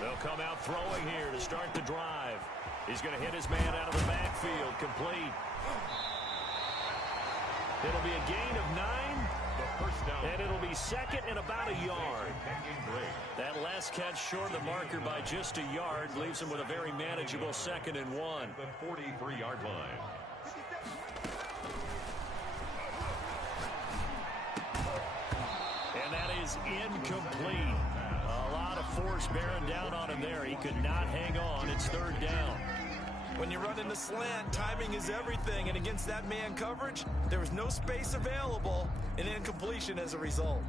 They'll come out throwing here to start the drive. He's going to hit his man out of the backfield, complete. It'll be a gain of 9. First down. And it'll be second and about a yard. That last catch short of the marker by just a yard leaves him with a very manageable 2nd and 1. The 43-yard line. And that is incomplete. A lot of force bearing down on him there. He could not hang on. It's 3rd down. When you run in the slant, timing is everything. And against that man coverage, there was no space available. An incompletion as a result.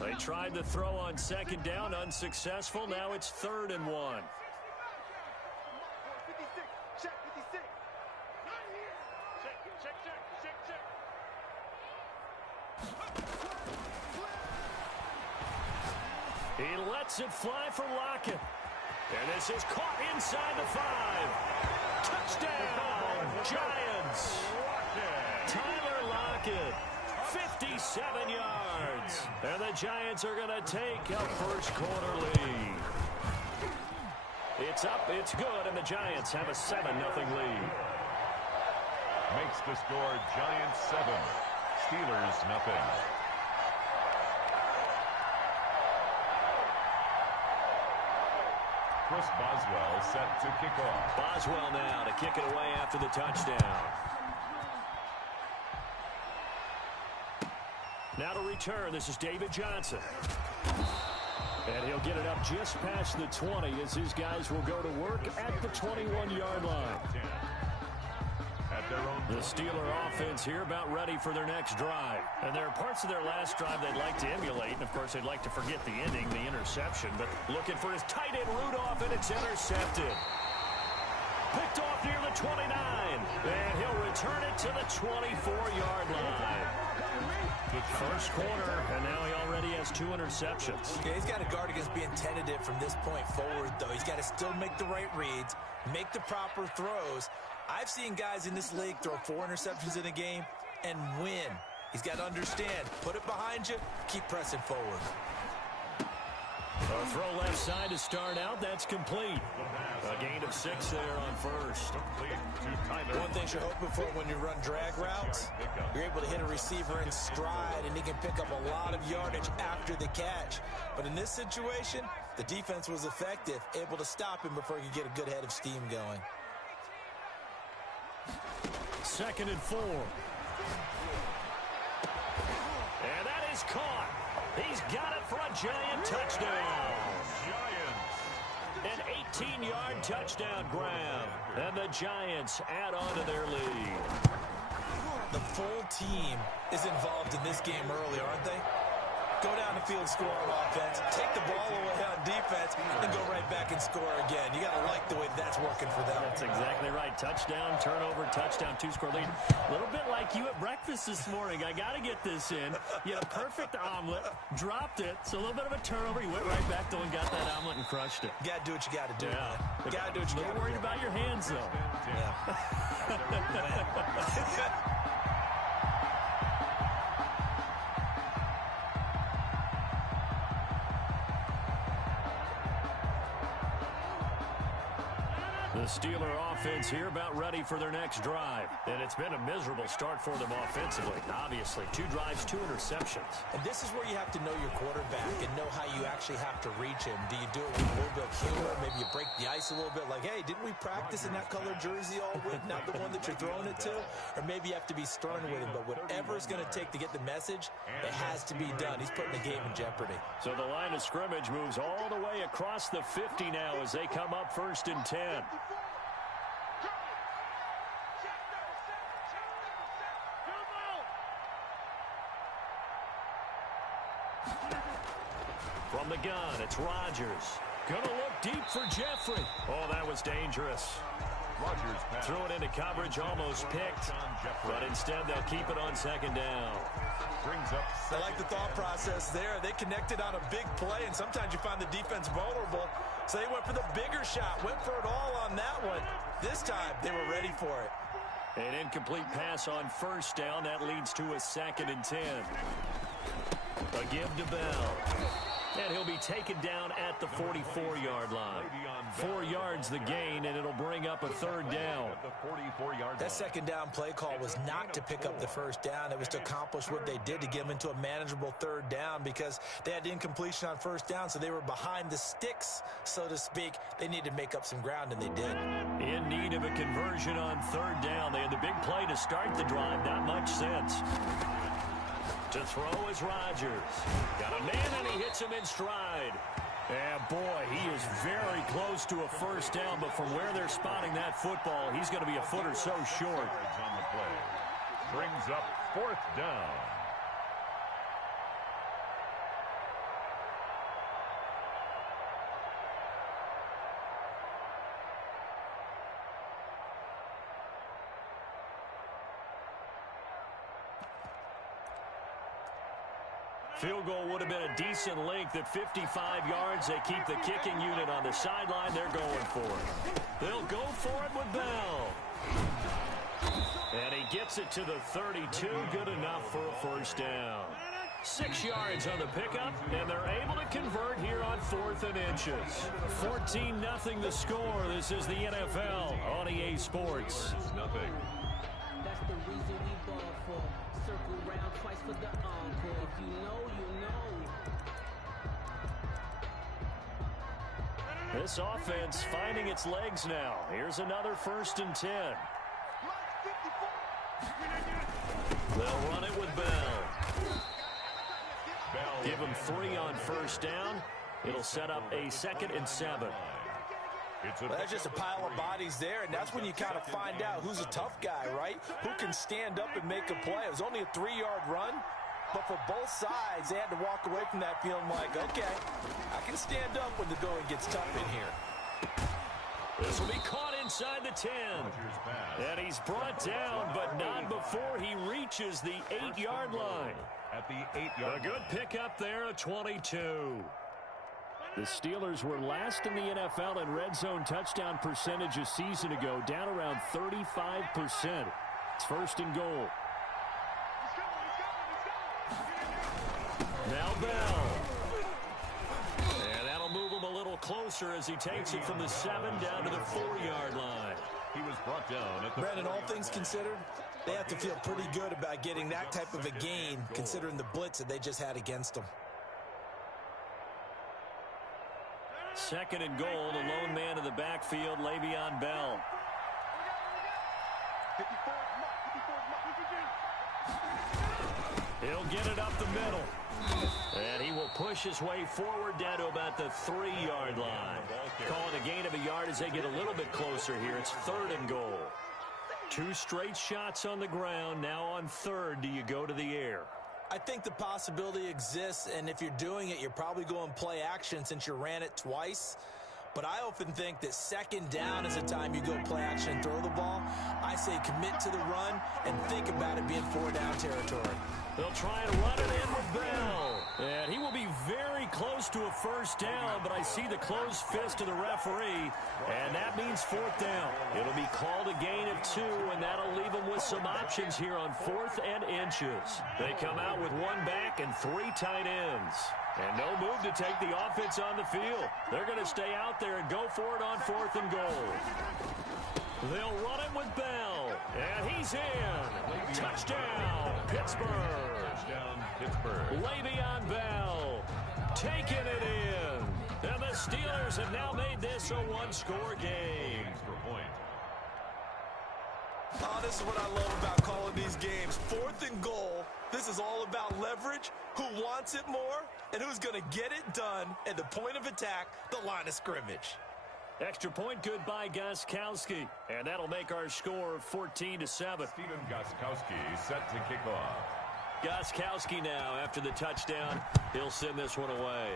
They tried to throw on 2nd down, unsuccessful. Now it's 3rd and 1. He lets it fly for Lockett. And this is caught inside the 5. Touchdown, Giants. Tyler Lockett, 57 yards. And the Giants are going to take a first quarter lead. It's up, it's good, and the Giants have a 7-0 lead. Makes the score Giants 7, Steelers nothing. Chris Boswell set to kick off. Boswell now to kick it away after the touchdown. Now to return, this is David Johnson. And he'll get it up just past the 20 as his guys will go to work at the 21-yard line. The Steeler offense here about ready for their next drive. And there are parts of their last drive they'd like to emulate. And, of course, they'd like to forget the ending, the interception. But looking for his tight end Rudolph, and it's intercepted. Picked off near the 29. And he'll return it to the 24-yard line. First quarter, and now he already has 2 interceptions. Yeah, he's got to guard against being tentative from this point forward, though. He's got to still make the right reads, make the proper throws. I've seen guys in this league throw 4 interceptions in a game and win. He's got to understand, put it behind you, keep pressing forward. A throw left side to start out. That's complete. A gain of 6 there on first. One thing you're hoping for when you run drag routes, you're able to hit a receiver in stride, and he can pick up a lot of yardage after the catch. But in this situation, the defense was effective, able to stop him before he could get a good head of steam going. 2nd and 4. And that is caught. He's got it for a Giant touchdown. An 18-yard touchdown grab. And the Giants add on to their lead. The full team is involved in this game early, aren't they? Go down the field, score on offense, take the ball away on defense, and go right back and score again. You got to like the way that's working for them. That's exactly right. Touchdown, turnover, touchdown, 2-score lead. A little bit like you at breakfast this morning. I got to get this in. You had a perfect omelet, dropped it, so a little bit of a turnover. You went right back though and got that omelet and crushed it. You got to do what you got to do. Yeah. You got to do what you got to do. Worried about your hands, though. Yeah. The Steeler offense here about ready for their next drive. And it's been a miserable start for them offensively. Obviously, 2 drives, 2 interceptions. And this is where you have to know your quarterback and know how you actually have to reach him. Do you do it with a little bit of humor? Maybe you break the ice a little bit like, hey, didn't we practice in that color jersey all week, not the one that you're throwing it to? Or maybe you have to be stern with him. But whatever it's going to take to get the message, it has to be done. He's putting the game in jeopardy. So the line of scrimmage moves all the way across the 50 now as they come up 1st and 10. From the gun, it's Rodgers. Gonna look deep for Jeffrey. Oh, that was dangerous. Rodgers threw it into coverage, almost picked. But instead, they'll keep it on 2nd down. Brings up. I like the thought process there. They connected on a big play, and sometimes you find the defense vulnerable. So they went for the bigger shot, went for it all on that one. This time, they were ready for it. An incomplete pass on 1st down. That leads to a 2nd and 10. A give to Bell. And he'll be taken down at the 44-yard line. 4 yards the gain, and it'll bring up a third down. That second down play call was not to pick up the first down. It was to accomplish what they did, to get them into a manageable third down, because they had incompletion on first down, so they were behind the sticks, so to speak. They needed to make up some ground, and they did. In need of a conversion on third down. They had the big play to start the drive. Not much sense. To throw is Rodgers. Got a man, and he hits him in stride. And boy, he is very close to a first down, but from where they're spotting that football, he's going to be a foot or so short. On the play. Brings up fourth down. Field goal would have been a decent length at 55 yards. They keep the kicking unit on the sideline. They're going for it. They'll go for it with Bell. And he gets it to the 32. Good enough for a first down. 6 yards on the pickup, and they're able to convert here on 4th and inches. 14-0 the score. This is the NFL on EA Sports. Nothing. That's the reason we ball for. Circle round twice for the encore. If you know, you know. This offense finding its legs now. Here's another 1st and 10. They'll run it with Bell. Give him 3 on first down. It'll set up a 2nd and 7. Well, that's just a pile of bodies there, and that's when you kind of find out who's a tough guy, right? Who can stand up and make a play. It was only a 3-yard run, but for both sides, they had to walk away from that feeling like, okay, I can stand up when the going gets tough in here. This will be caught inside the 10. And he's brought down, but not before he reaches the 8-yard line. At the 8-yard A good pickup there, a 22. The Steelers were last in the NFL in red zone touchdown percentage a season ago, down around 35%. It's 1st and goal. Now Bell. And that'll move him a little closer as he takes it from the 7 down to the 4-yard line. He was brought down at the Brandon, all things considered, they have to feel pretty good about getting that type of a gain, considering the blitz that they just had against them. 2nd and goal, the lone man in the backfield, Le'Veon Bell. He'll get it up the middle. And he will push his way forward down to about the 3-yard line. Calling a gain of a yard as they get a little bit closer here. It's 3rd and goal. 2 straight shots on the ground. Now on 3rd, do you go to the air? I think the possibility exists, and if you're doing it, you're probably going play action since you ran it twice. But I often think that 2nd down is a time you go play action and throw the ball. I say commit to the run and think about it being 4-down territory. They'll try and run it in with Bell. And he will be very close to a first down, but I see the closed fist of the referee, and that means 4th down. It'll be called a gain of 2, and that'll leave them with some options here on 4th and inches. They come out with 1 back and 3 tight ends. And no move to take the offense on the field. They're going to stay out there and go for it on 4th and goal. They'll run it with Bell. And he's in. Touchdown, Pittsburgh. touchdown, Pittsburgh. Le'Veon Bell taking it in. And the Steelers have now made this a 1-score game. Extra point. Oh, this is what I love about calling these games. 4th and goal. This is all about leverage, who wants it more, and who's going to get it done at the point of attack, the line of scrimmage. Extra point good by Gostkowski. And that'll make our score 14-7. Stephen Gostkowski set to kick off. Gostkowski now, after the touchdown, he'll send this one away.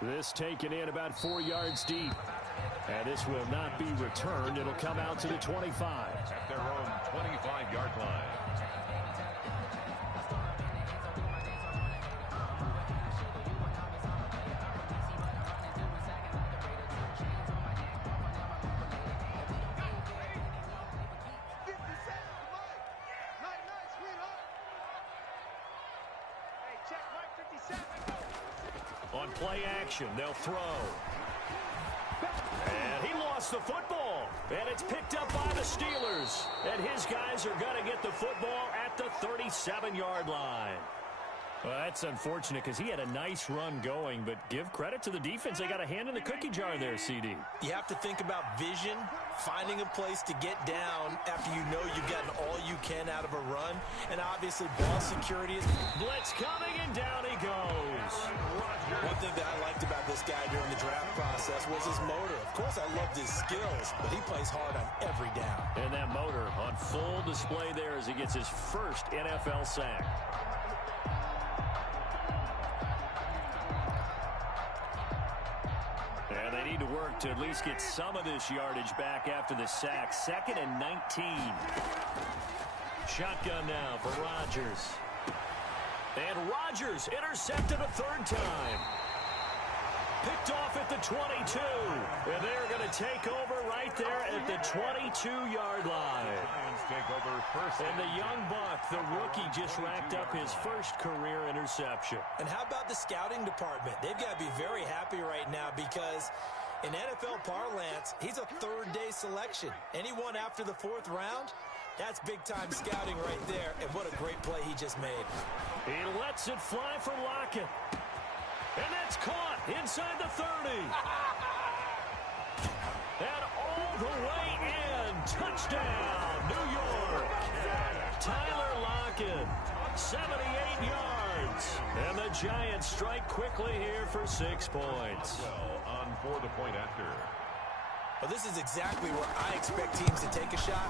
This taken in about 4 yards deep. And this will not be returned. It'll come out to the 25. At their own 25-yard line. On play action, they'll throw. And he lost the football. And it's picked up by the Steelers. And his guys are going to get the football at the 37-yard line. Well, that's unfortunate because he had a nice run going, but give credit to the defense. They got a hand in the cookie jar there, CD. You have to think about vision, finding a place to get down after you know you've gotten all you can out of a run, and obviously ball security is... Blitz coming, and down he goes. One thing that I liked about this guy during the draft process was his motor. Of course, I loved his skills, but he plays hard on every down. And that motor on full display there as he gets his first NFL sack. And they need to work to at least get some of this yardage back after the sack. 2nd and 19. Shotgun now for Rodgers. And Rodgers intercepted a 3rd time. Picked off at the 22. And they're going to take over right there at the 22-yard line. And the young buck, the rookie, just racked up his first career interception. And how about the scouting department? They've got to be very happy right now because in NFL parlance, he's a 3rd-day selection. Anyone after the 4th round, that's big-time scouting right there. And what a great play he just made. He lets it fly for Lockett. And that's caught inside the 30. And all the way in. Touchdown, New York. Tyler Lockett, 78 yards. And the Giants strike quickly here for 6 points. Well, on for the point after. Well, this is exactly where I expect teams to take a shot.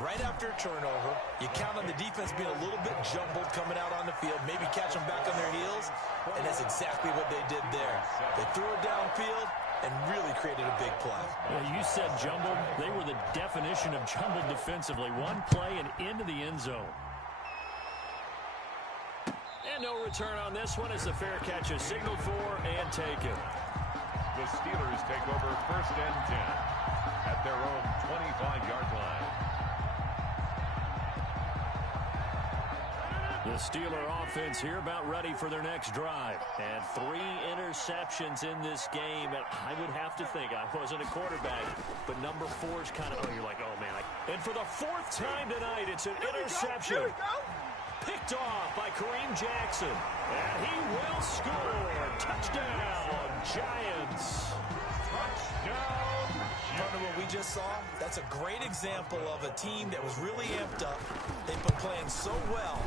Right after a turnover, you count on the defense being a little bit jumbled coming out on the field, maybe catch them back on their heels, and that's exactly what they did there. They threw it downfield and really created a big play. Yeah, you said jumbled. They were the definition of jumbled defensively. One play and into the end zone. And no return on this one as the fair catch is signaled for and taken. The Steelers take over 1st and 10 at their own 25-yard line. The Steeler offense here about ready for their next drive. And 3 interceptions in this game. And I would have to think, I wasn't a quarterback, but number 4 is kind of, you're like, oh, man. And for the 4th time tonight, it's an interception. Picked off by Kareem Jackson. And he will score. Touchdown, Giants. Touchdown. Partner, what we just saw, that's a great example of a team that was really amped up. They've been playing so well.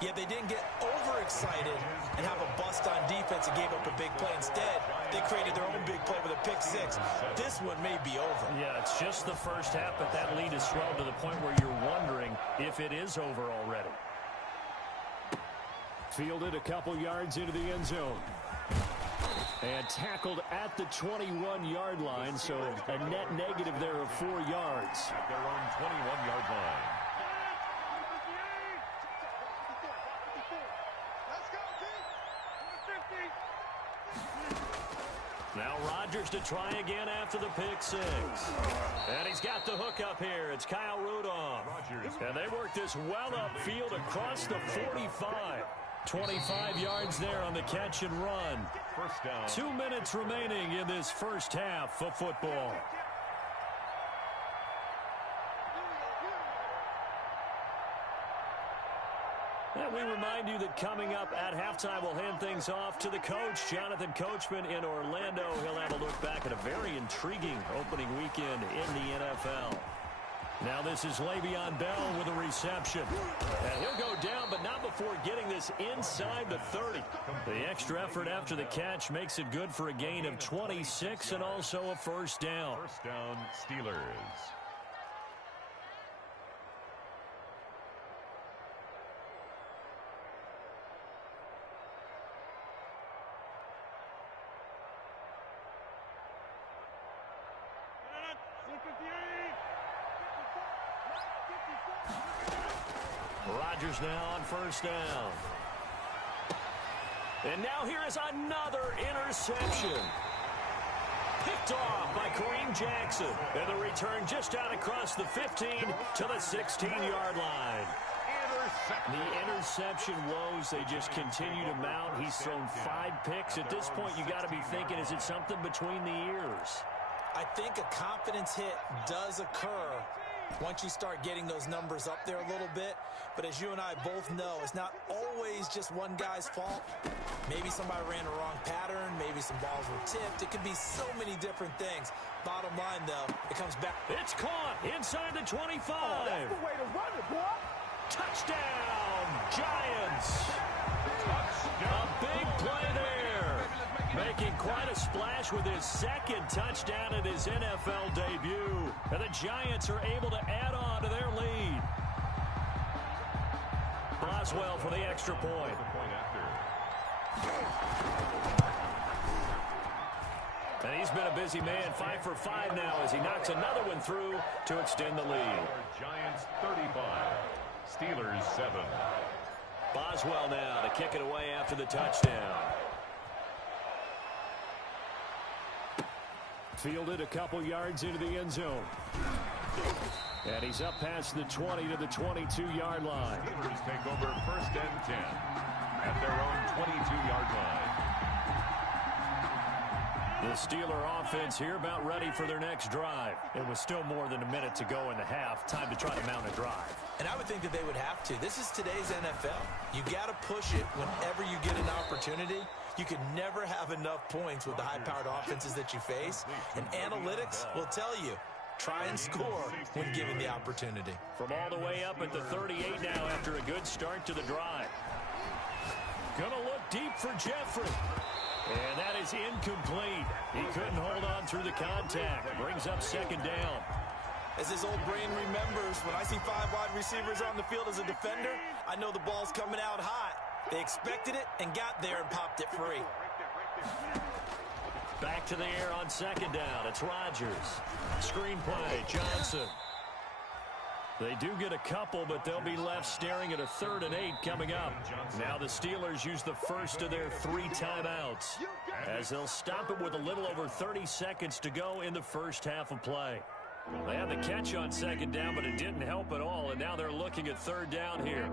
Yet they didn't get overexcited and have a bust on defense and gave up a big play. Instead, they created their own big play with a pick 6. This one may be over. Yeah, it's just the first half, but that lead is swelled to the point where you're wondering if it is over already. Fielded a couple yards into the end zone. And tackled at the 21-yard line, so a net negative there of 4 yards. At their own 21-yard line. Now Rodgers to try again after the pick 6. And he's got the hook up here. It's Kyle Rudolph. And they work this well upfield across the 45. 25 yards there on the catch and run. 1st down. 2 minutes remaining in this first half of football. And we remind you that coming up at halftime, we'll hand things off to the coach, Jonathan Coachman in Orlando. He'll have a look back at a very intriguing opening weekend in the NFL. Now this is Le'Veon Bell with a reception. And he'll go down, but not before getting this inside the 30. The extra effort after the catch makes it good for a gain of 26 and also a 1st down. 1st down, Steelers. Rodgers now on 1st down. And now here is another interception. Picked off by Kareem Jackson. And the return just out across the 15 to the 16-yard line. second. The interception woes, they just continue to mount. He's thrown 5 picks. At this point, you got to be thinking, is it something between the ears? I think a confidence hit does occur once you start getting those numbers up there a little bit. But as you and I both know, it's not always just one guy's fault. Maybe somebody ran a wrong pattern. Maybe some balls were tipped. It could be so many different things. Bottom line, though, it comes back. It's caught inside the 25. Oh, that's the way to run it, boy. Touchdown, Giants. A big play there. Making quite a splash with his second touchdown in his NFL debut. And the Giants are able to add on to their lead. Boswell for the extra point. And he's been a busy man, 5 for 5 now as he knocks another one through to extend the lead. Giants 35, Steelers 7. Boswell now to kick it away after the touchdown. Fielded a couple yards into the end zone. And he's up past the 20 to the 22-yard line. Steelers take over first and 10 at their own 22-yard line. The Steeler offense here about ready for their next drive. It was still more than a minute to go in the half. Time to try to mount a drive. And I would think that they would have to. This is today's NFL. You got to push it whenever you get an opportunity. You can never have enough points with the high-powered offenses that you face. And analytics will tell you, try and score when given the opportunity. From all the way up at the 38 now after a good start to the drive. Gonna look deep for Jeffrey. And that is incomplete. He couldn't hold on through the contact. Brings up second down. As his old brain remembers, when I see 5 wide receivers on the field as a defender, I know the ball's coming out hot. They expected it and got there and popped it free. Back to the air on second down. It's Rodgers. Screen play, Johnson. They do get a couple, but they'll be left staring at a 3rd and 8 coming up. Now the Steelers use the first of their 3 timeouts as they'll stop it with a little over 30 seconds to go in the first half of play. They had the catch on second down, but it didn't help at all, and now they're looking at 3rd down here.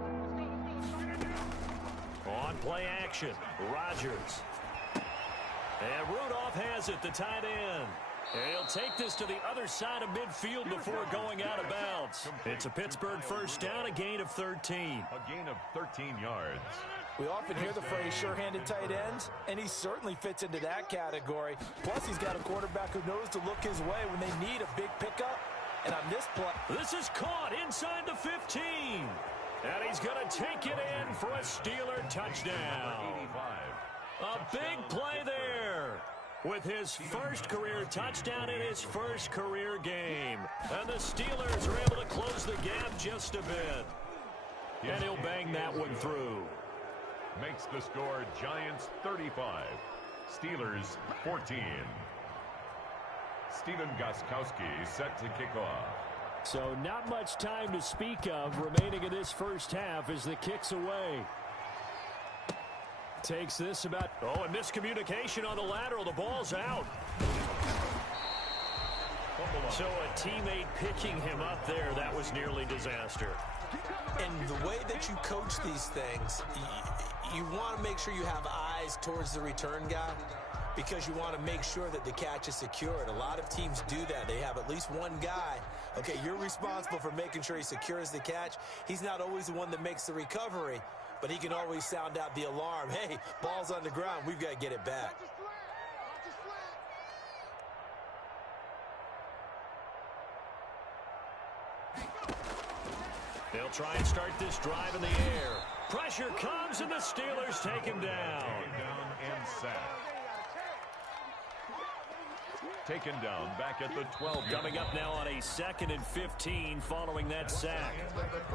On play action, Rodgers. And Rudolph has it, the tight end. And he'll take this to the other side of midfield before going out of bounds. It's a Pittsburgh first down, a gain of 13. A gain of 13 yards. We often hear the phrase sure-handed tight ends, and he certainly fits into that category. Plus, he's got a quarterback who knows to look his way when they need a big pickup. And on this play, this is caught inside the 15. And he's going to take it in for a Steeler touchdown. 85. A big play there with his first career touchdown in his first career game. And the Steelers are able to close the gap just a bit. And he'll bang that one through. Makes the score Giants 35, Steelers 14. Stephen Gostkowski set to kick off. So not much time to speak of remaining in this first half as the kick's away. Takes this about... Oh, and miscommunication on the lateral. The ball's out. So a teammate picking him up there, that was nearly disaster. And the way that you coach these things, you want to make sure you have eyes towards the return guy because you want to make sure that the catch is secured. A lot of teams do that. They have at least one guy. Okay, you're responsible for making sure he secures the catch. He's not always the one that makes the recovery, but he can always sound out the alarm. Hey, ball's on the ground. We've got to get it back. They'll try and start this drive in the air. Pressure comes, and the Steelers take him down. And sacked. Taken down back at the 12. Coming up now on a 2nd and 15 following that sack.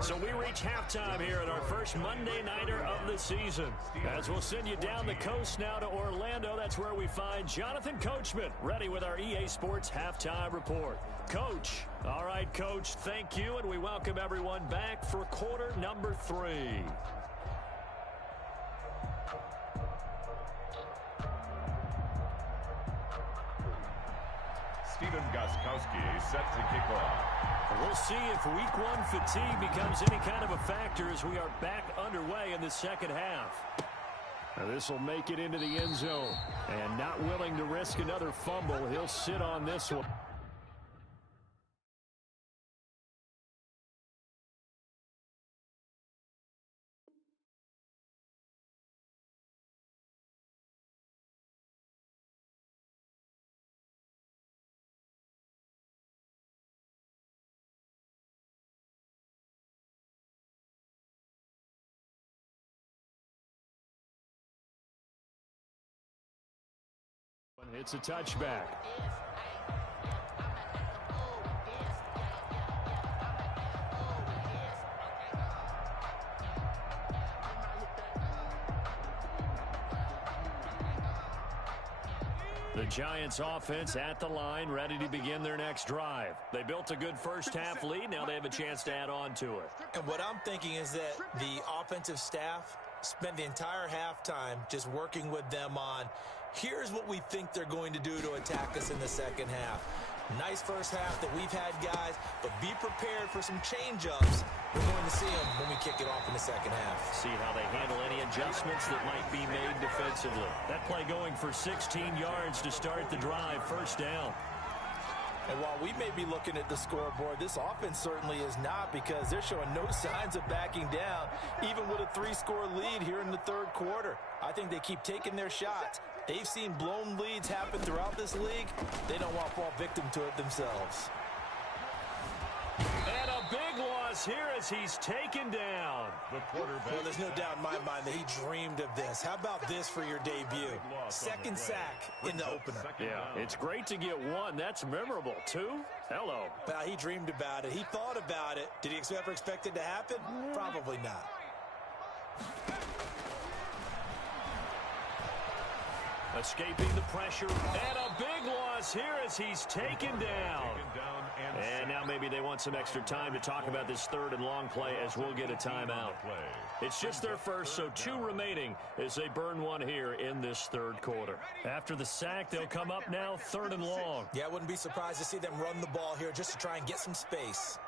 So we reach halftime here at our first Monday Nighter of the season. As we'll send you down the coast now to Orlando. That's where we find Jonathan Coachman ready with our EA Sports Halftime Report. Coach. All right, Coach, thank you, and we welcome everyone back for quarter number 3. Stephen Gostkowski set to kick off. We'll see if week one fatigue becomes any kind of a factor as we are back underway in the second half. Now this will make it into the end zone. And not willing to risk another fumble, he'll sit on this one. It's a touchback. The Giants offense at the line, ready to begin their next drive. They built a good first half lead. Now they have a chance to add on to it. And what I'm thinking is that the offensive staff spent the entire halftime just working with them on, here's what we think they're going to do to attack us in the second half. Nice first half that we've had, guys, but be prepared for some change-ups. We're going to see them when we kick it off in the second half. See how they handle any adjustments that might be made defensively. That play going for 16 yards to start the drive, first down. And while we may be looking at the scoreboard, this offense certainly is not, because they're showing no signs of backing down, even with a 3-score lead here in the third quarter. I think they keep taking their shots. They've seen blown leads happen throughout this league. They don't want to fall victim to it themselves. And a big loss here as he's taken down. The quarterback. Well, there's no doubt in my mind that he dreamed of this. How about this for your debut? Second sack in the opener. Yeah, it's great to get one. That's memorable. Two? Hello. Well, he dreamed about it. He thought about it. Did he ever expect it to happen? Probably not. Escaping the pressure, and a big loss here as he's taken down. And now maybe they want some extra time to talk about this third and long play as we'll get a timeout. It's just their first, so 2 remaining as they burn one here in this third quarter. After the sack, they'll come up now third and long. Yeah, I wouldn't be surprised to see them run the ball here just to try and get some space.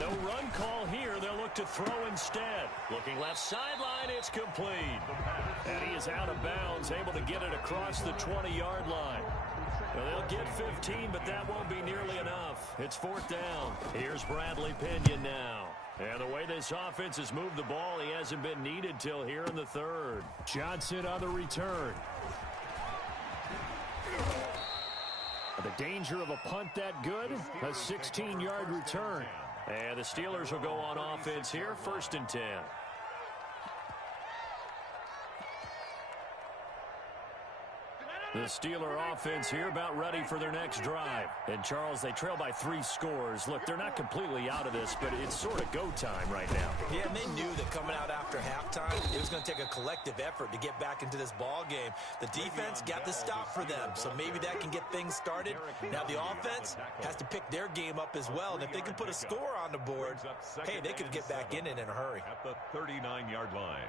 No run call here. They'll look to throw instead. Looking left sideline, it's complete. And he is out of bounds, able to get it across the 20-yard line. Well, they'll get 15, but that won't be nearly enough. It's fourth down. Here's Bradley Pinion now. And the way this offense has moved the ball, he hasn't been needed till here in the third. Johnson on the return. The danger of a punt that good? A 16-yard return. And the Steelers will go on offense here, first and 10. The Steeler offense here about ready for their next drive. And, Charles, they trail by 3 scores. Look, they're not completely out of this, but it's sort of go time right now. Yeah, and they knew that coming out after halftime, it was going to take a collective effort to get back into this ball game. The defense got the stop for them, so maybe that can get things started. Now the offense has to pick their game up as well, and if they can put a score on the board, hey, they could get back in it in a hurry. At the 39-yard line.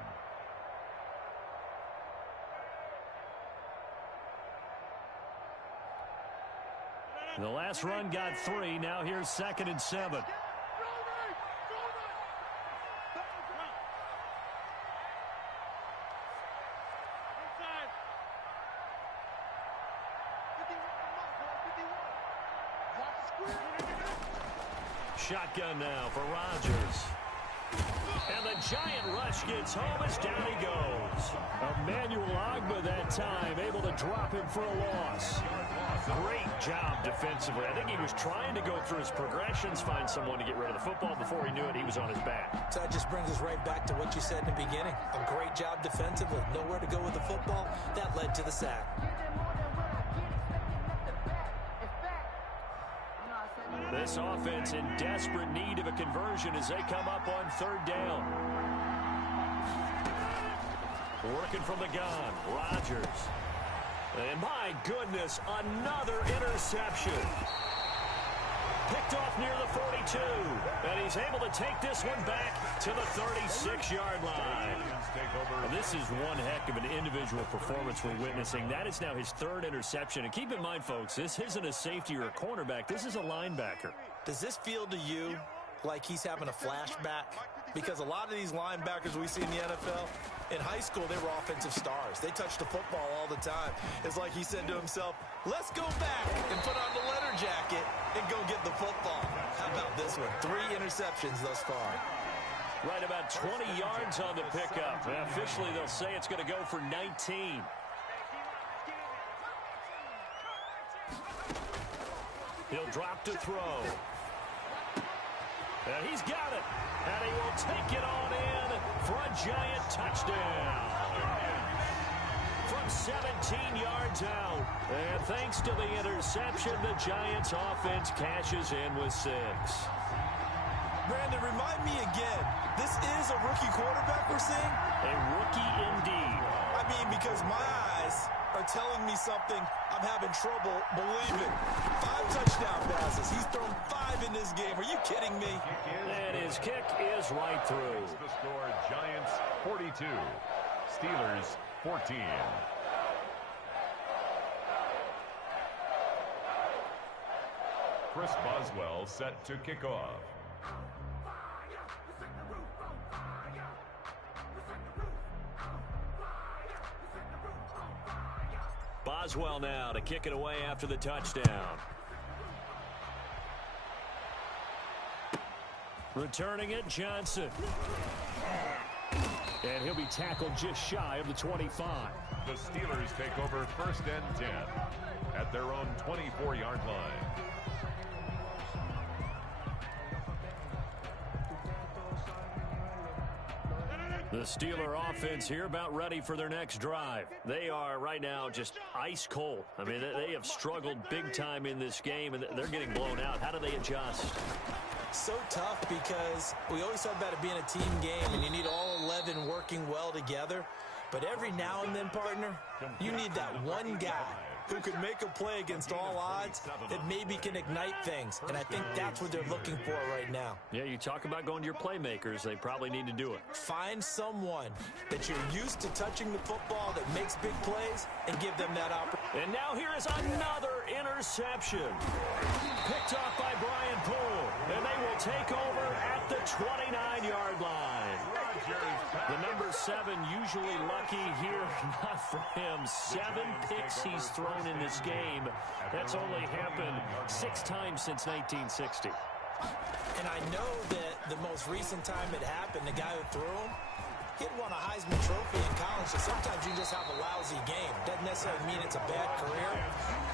The last run got 3. Now here's second and 7. Shotgun now for Rodgers. And the giant rush gets home as down he goes. Emmanuel Ogbah that time able to drop him for a loss. Great job defensively. I think he was trying to go through his progressions, find someone to get rid of the football. Before he knew it, he was on his back. So that just brings us right back to what you said in the beginning. A great job defensively. Nowhere to go with the football. That led to the sack. This offense in desperate need of a conversion as they come up on third down. Working from the gun, Rodgers. And my goodness, another interception. picked off near the 42. And he's able to take this one back to the 36-yard line. Well, this is one heck of an individual performance we're witnessing. That is now his third interception. And keep in mind, folks, this isn't a safety or a cornerback. This is a linebacker. Does this feel to you like he's having a flashback? Because a lot of these linebackers we see in the NFL, in high school, they were offensive stars. They touched the football all the time. It's like he said to himself, let's go back and put on the leather jacket and go get the football. How about this one? 3 interceptions thus far. Right about 20 yards on the pickup. Officially, they'll say it's going to go for 19. He'll drop to throw. And he's got it. And he will take it on in for a Giant touchdown. From 17 yards out. And thanks to the interception, the Giants offense cashes in with 6. Brandon, remind me again, this is a rookie quarterback we're seeing? A rookie indeed. I mean, because my eyes are telling me something I'm having trouble believing. 5 touchdown passes. He's thrown 5 in this game. Are you kidding me? And his kick is right through. The score, Giants 42, Steelers 14. Chris Boswell set to kick off. Boswell now to kick it away after the touchdown. Returning it, Johnson. And he'll be tackled just shy of the 25. The Steelers take over 1st and 10 at their own 24-yard line. The Steeler offense here about ready for their next drive. They are right now just ice cold. I mean, they have struggled big time in this game, and they're getting blown out. How do they adjust? So tough because we always talk about it being a team game, and you need all 11 working well together. But every now and then, partner, you need that one guy who could make a play against all odds that maybe can ignite things. And I think that's what they're looking for right now. Yeah, you talk about going to your playmakers. They probably need to do it. Find someone that you're used to touching the football that makes big plays and give them that opportunity. And now here is another interception. Picked off by Brian Poole. And they will take over at the 29-yard line. The number 7 usually lucky here. Not for him. 7 picks he's thrown in this game. That's only happened 6 times since 1960. And I know that the most recent time it happened, the guy who threw him, he'd won a Heisman Trophy in college, so sometimes you just have a lousy game. Doesn't necessarily mean it's a bad career,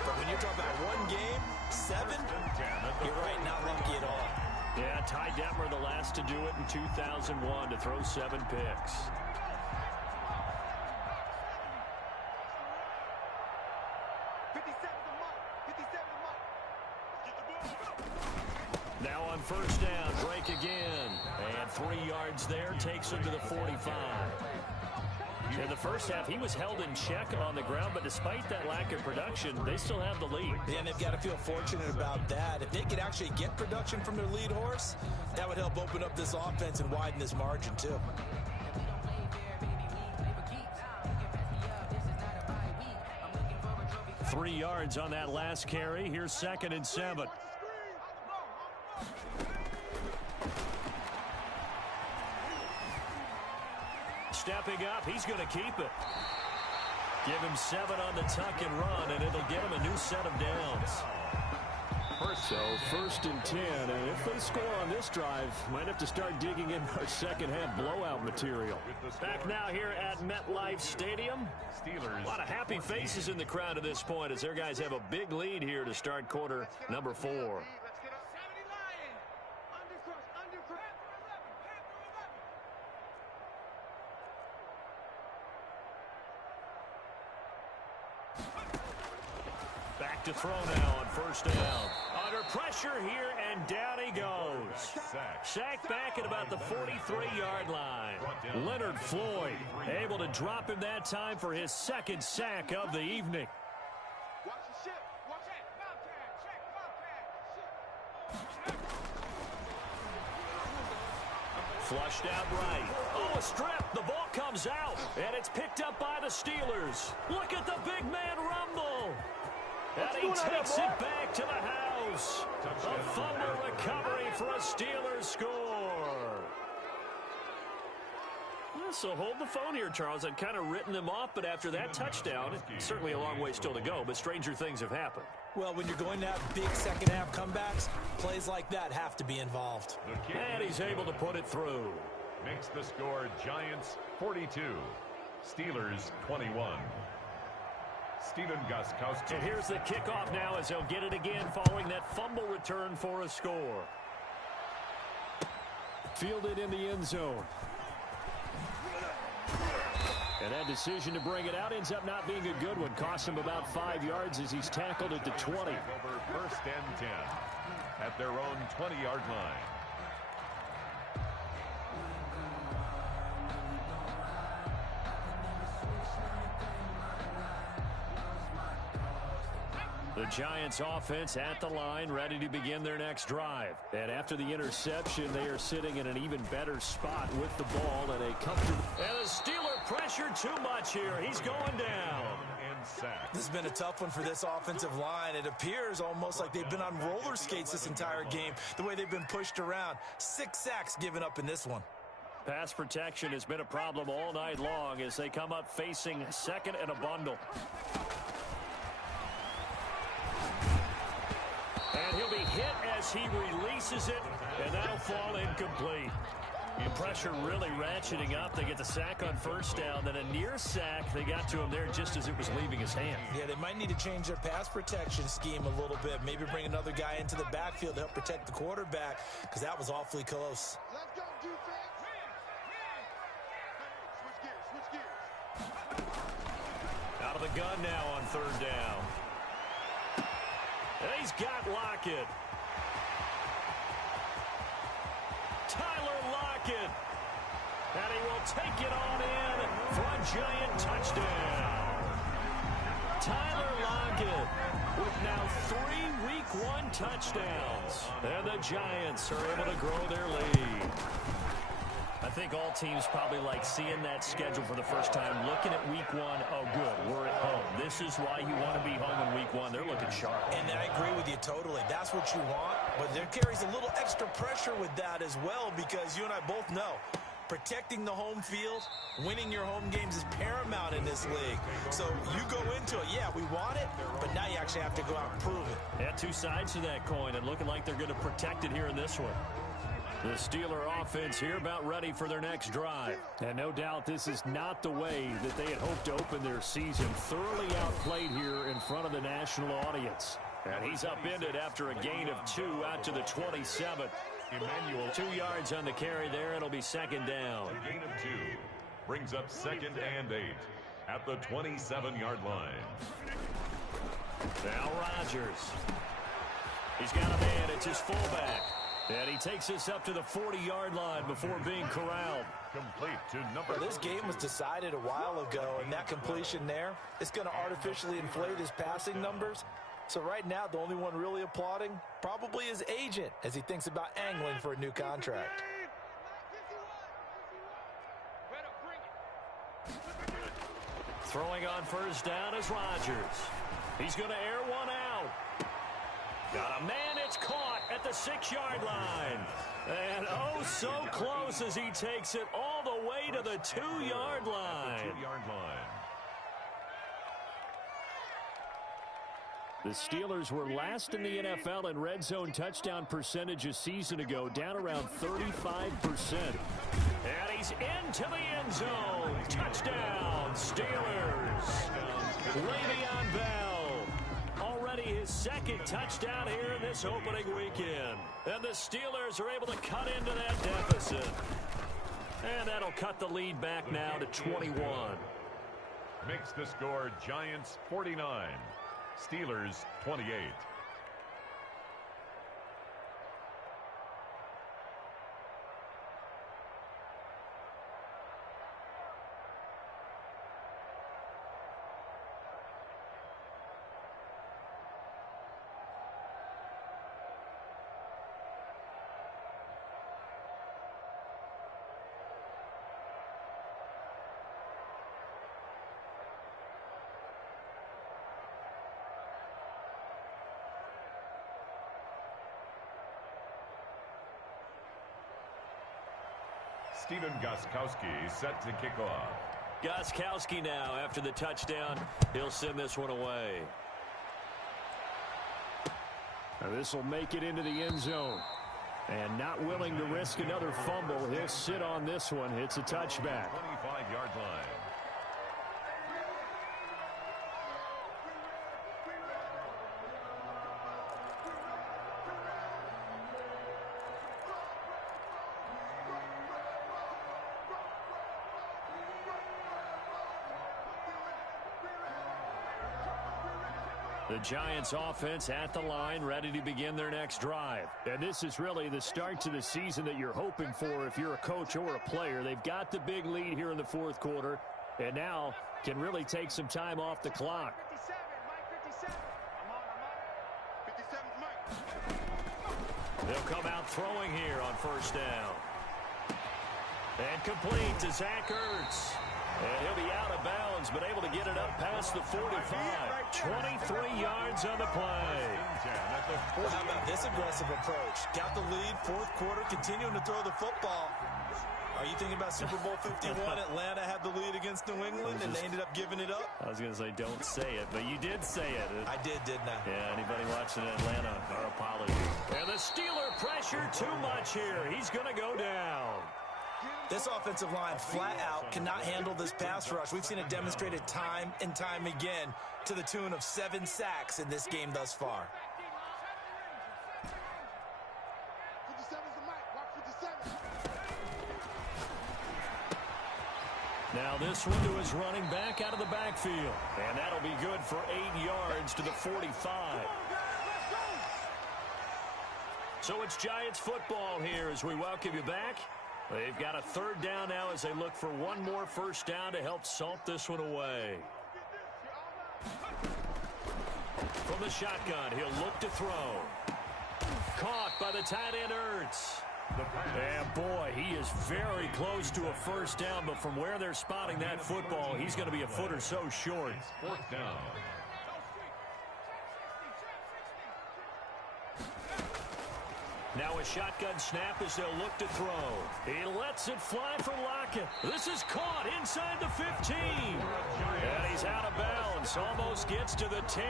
but when you're talking about one game, 7, you're right, not lucky at all. Yeah, Ty Detmer, the last to do it in 2001, to throw 7 picks. Now on 1st down, Drake again. And 3 yards there, takes him to the 45. In the first half, he was held in check on the ground, but despite that lack of production, they still have the lead. Yeah, and they've got to feel fortunate about that. If they could actually get production from their lead horse, that would help open up this offense and widen this margin, too. Three yards on that last carry. Here's 2nd and 7. Stepping up, he's going to keep it. Give him 7 on the tuck and run, and it'll get him a new set of downs. So 1st and 10, and if they score on this drive, might have to start digging in our second half blowout material. Back now here at MetLife Stadium. A lot of happy faces in the crowd at this point as their guys have a big lead here to start quarter number 4. Back to throw now on 1st down. Under pressure here, and down he goes. Sacked back at about the 43-yard line. Leonard Floyd able to drop him that time for his 2nd sack of the evening. Flushed out right. Oh, a strip. The ball comes out, and it's picked up by the Steelers. Look at the big man rumble. And he takes it back to the house. A fumble recovery for a Steelers score. So hold the phone here, Charles. I'd kind of written them off, but after that touchdown, certainly a long way still to go, but stranger things have happened. Well, when you're going to have big second-half comebacks, plays like that have to be involved. And he's able to put it through. Makes the score Giants 42, Steelers 21. Steven Gostkowski. And here's the kickoff now as they'll get it again following that fumble return for a score. Fielded in the end zone. And that decision to bring it out ends up not being a good one. Cost him about 5 yards as he's tackled at the 20. Over first and 10 at their own 20-yard line. The Giants offense at the line, ready to begin their next drive. And after the interception, they are sitting in an even better spot with the ball at a comfortable. And the Steeler pressure too much here. He's going down. This has been a tough one for this offensive line. It appears almost like they've been on roller skates this entire game, the way they've been pushed around. 6 sacks given up in this one. Pass protection has been a problem all night long as they come up facing second and a bundle. And he'll be hit as he releases it, and that'll fall incomplete. Pressure really ratcheting up. They get the sack on first down, then a near sack. They got to him there just as it was leaving his hand. Yeah, they might need to change their pass protection scheme a little bit. Maybe bring another guy into the backfield to help protect the quarterback, because that was awfully close. Let's go, defense. Switch gears. Out of the gun now on third down. And he's got Lockett. Tyler Lockett. And he will take it on in for a Giant touchdown. Tyler Lockett with now 3 Week 1 touchdowns. And the Giants are able to grow their lead. I think all teams probably like seeing that schedule for the first time, looking at Week 1. Oh, good, we're at home. This is why you want to be home in Week 1. They're looking sharp. And I agree with you totally. That's what you want, but there carries a little extra pressure with that as well, because you and I both know protecting the home field, winning your home games is paramount in this league. So you go into it, yeah, we want it, but now you actually have to go out and prove it. Yeah, 2 sides to that coin, and looking like they're going to protect it here in this one. The Steeler offense here about ready for their next drive. And no doubt this is not the way that they had hoped to open their season. Thoroughly outplayed here in front of the national audience. And he's upended after a gain of 2 out to the 27th. Emmanuel 2 yards on the carry there. It'll be second down. A gain of 2 brings up second and 8 at the 27-yard line. Now Rodgers. He's got a man. It's his fullback. And he takes us up to the 40-yard line before being corralled. Complete to number. Well, this game was decided a while ago, and that completion there, it's going to artificially inflate his passing numbers. So right now, the only one really applauding probably his agent as he thinks about angling for a new contract. Throwing on first down is Rodgers. He's going to air one out. Got a man, it's caught at the 6-yard line. And oh, so close as he takes it all the way to the 2-yard line. The Steelers were last in the NFL in red zone touchdown percentage a season ago, down around 35%. And he's into the end zone. Touchdown, Steelers. Le'Veon Bell. Already his second touchdown here in this opening weekend. And the Steelers are able to cut into that deficit. And that'll cut the lead back now to 21. Makes the score Giants 49, Steelers 28. Stephen Gostkowski set to kick off. Gostkowski now after the touchdown. He'll send this one away. This will make it into the end zone. And not willing to risk another fumble, he'll sit on this one. It's a touchback. 25-yard line. The Giants offense at the line, ready to begin their next drive. And this is really the start to the season that you're hoping for if you're a coach or a player. They've got the big lead here in the fourth quarter, and now can really take some time off the clock. 57, Mike. 57. They'll come out throwing here on first down. And complete to Zach Ertz. And he'll be out of bounds, but able to get it up past the 45. 23 yards on the play. Well, how about this aggressive approach? Got the lead, fourth quarter, continuing to throw the football. Are you thinking about Super Bowl 51? Atlanta had the lead against New England, and they ended up giving it up? I was going to say, don't say it, but you did say it. I did, didn't I? Yeah, anybody watching Atlanta, our apologies. And the Steeler pressure too much here. He's going to go down. This offensive line flat out cannot handle this pass rush. We've seen it demonstrated time and time again to the tune of 7 sacks in this game thus far. 57's the Mike. Watch 57. Now this one to his running back out of the backfield. And that'll be good for 8 yards to the 45. So it's Giants football here as we welcome you back. They've got a third down now as they look for one more first down to help salt this one away. From the shotgun, he'll look to throw. Caught by the tight end Ertz. And boy, he is very close to a first down, but from where they're spotting that football, he's going to be a foot or so short. Fourth down. Now a shotgun snap as they'll look to throw. He lets it fly for Lockett. This is caught inside the 15. And he's out of bounds. Almost gets to the 10.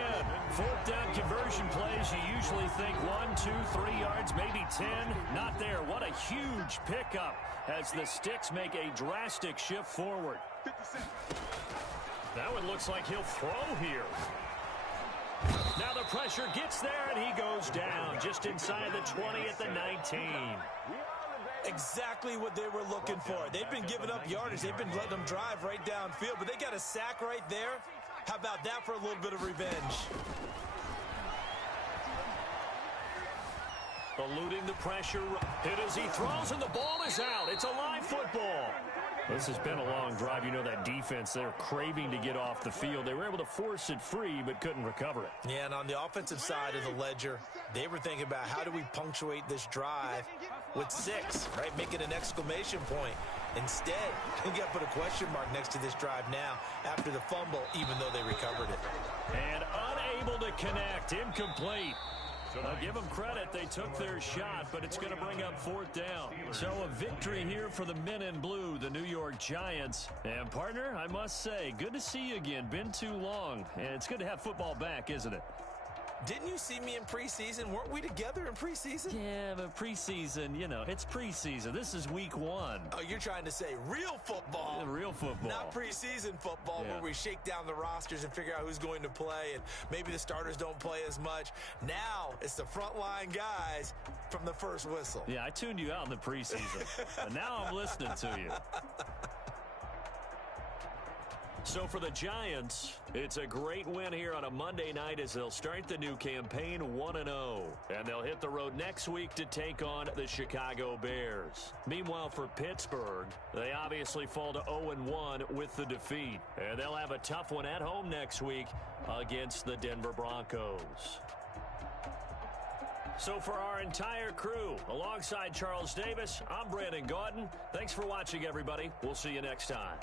Fourth down conversion plays, you usually think 1, 2, 3 yards, maybe 10. Not there. What a huge pickup as the Sticks make a drastic shift forward. 57. Now it looks like he'll throw here. Now the pressure gets there, and he goes down just inside the 20 at the 19. Exactly what they were looking for. They've been giving up yardage. They've been letting them drive right downfield, but they got a sack right there. How about that for a little bit of revenge? Eluding the pressure. Hit as he throws, and the ball is out. It's a live football. This has been a long drive. You know that defense, they're craving to get off the field. They were able to force it free, but couldn't recover it. Yeah, and on the offensive side of the ledger, they were thinking about how do we punctuate this drive with 6, right? Make it an exclamation point. Instead, you got to put a question mark next to this drive now after the fumble, even though they recovered it. And unable to connect, incomplete. I'll give them credit. They took their shot, but it's going to bring up fourth down. So a victory here for the men in blue, the New York Giants. And, partner, I must say, good to see you again. Been too long. And it's good to have football back, isn't it? Didn't you see me in preseason? Weren't we together in preseason? Yeah, but preseason, you know, it's preseason. This is week 1. Oh, you're trying to say real football. Yeah, real football. Not preseason football where we shake down the rosters and figure out who's going to play, and maybe the starters don't play as much. Now it's the frontline guys from the first whistle. Yeah, I tuned you out in the preseason. And now I'm listening to you. So for the Giants, it's a great win here on a Monday night as they'll start the new campaign 1-0. And they'll hit the road next week to take on the Chicago Bears. Meanwhile, for Pittsburgh, they obviously fall to 0-1 with the defeat. And they'll have a tough one at home next week against the Denver Broncos. So for our entire crew, alongside Charles Davis, I'm Brandon Gaudin. Thanks for watching, everybody. We'll see you next time.